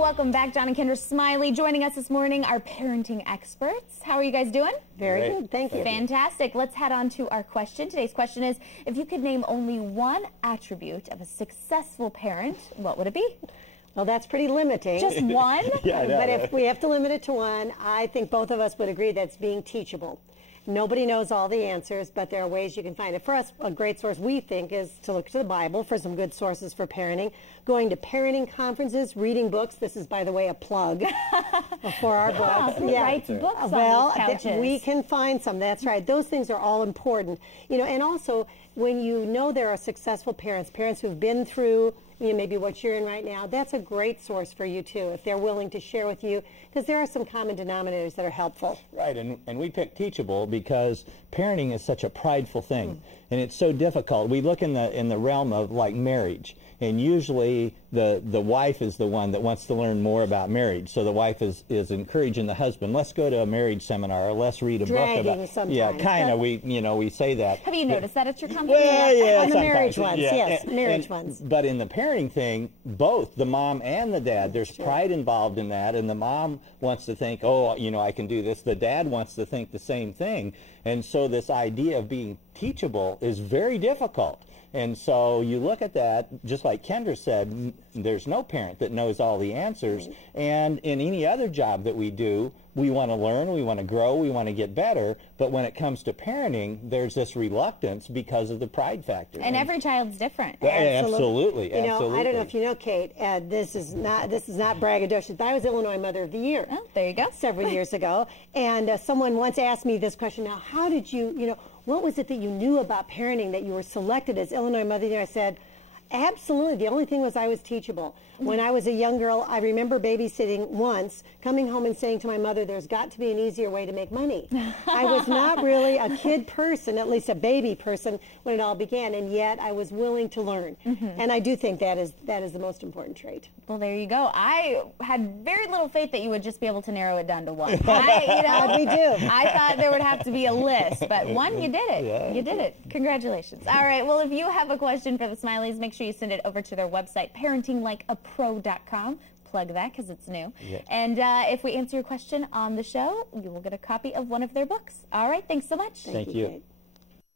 Welcome back. John and Kendra Smiley joining us this morning, our parenting experts. How are you guys doing? Very good, thank you. Fantastic. Let's head on to our question. Today's question is, if you could name only one attribute of a successful parent, what would it be? Well, that's pretty limiting. Just one? Yeah, but if we have to limit it to one, I think both of us would agree that's being teachable. Nobody knows all the answers, but there are ways you can find it. For us, a great source we think is to look to the Bible for some good sources for parenting, going to parenting conferences, reading books. This is, by the way, a plug for our books. Who writes books on these couches? We can find some. That's right. Those things are all important. You know, and also when you know there are successful parents, parents who've been through maybe what you're in right now, that's a great source for you too, if they're willing to share with you, because there are some common denominators that are helpful. Right, and we pick teachable because parenting is such a prideful thing, and it's so difficult. We look in the realm of like marriage, and usually the wife is the one that wants to learn more about marriage. So the wife is encouraging the husband, let's go to a marriage seminar, or let's read a book about. Sometimes. Yeah, kind of. We say that. Have you noticed that at your company? Well, yeah, on the sometimes. marriage ones, yeah. yes, marriage ones. But in the parenting thing, both the mom and the dad, there's pride involved in that, and the mom wants to think, oh, I can do this. The dad wants to think the same thing, and so this idea of being teachable is very difficult. And so you look at that, just like Kendra said, there's no parent that knows all the answers. And in any other job that we do, we want to learn, we want to grow, we want to get better. But when it comes to parenting, there's this reluctance because of the pride factor. And every child's different. Absolutely. I don't know if you know, Kate, this is not braggadocious, but I was Illinois Mother of the Year. Oh, there you go. Several years ago. And someone once asked me this question, now, how did you, what was it that you knew about parenting that you were selected as Illinois Mother of the Year? I said, absolutely. The only thing was I was teachable. When I was a young girl, I remember babysitting once, coming home and saying to my mother, there's got to be an easier way to make money. I was not really a kid person, at least a baby person, when it all began, and yet I was willing to learn. And I do think that is the most important trait. Well, there you go. I had very little faith that you would just be able to narrow it down to one. We do. I thought there would have to be a list, but one, you did it. Yeah. You did it. Congratulations. All right. Well, if you have a question for the Smileys, make sure you send it over to their website, parentinglikeapro.com. Plug that because it's new. Yeah. And if we answer your question on the show, you will get a copy of one of their books. All right. Thanks so much. Thank you.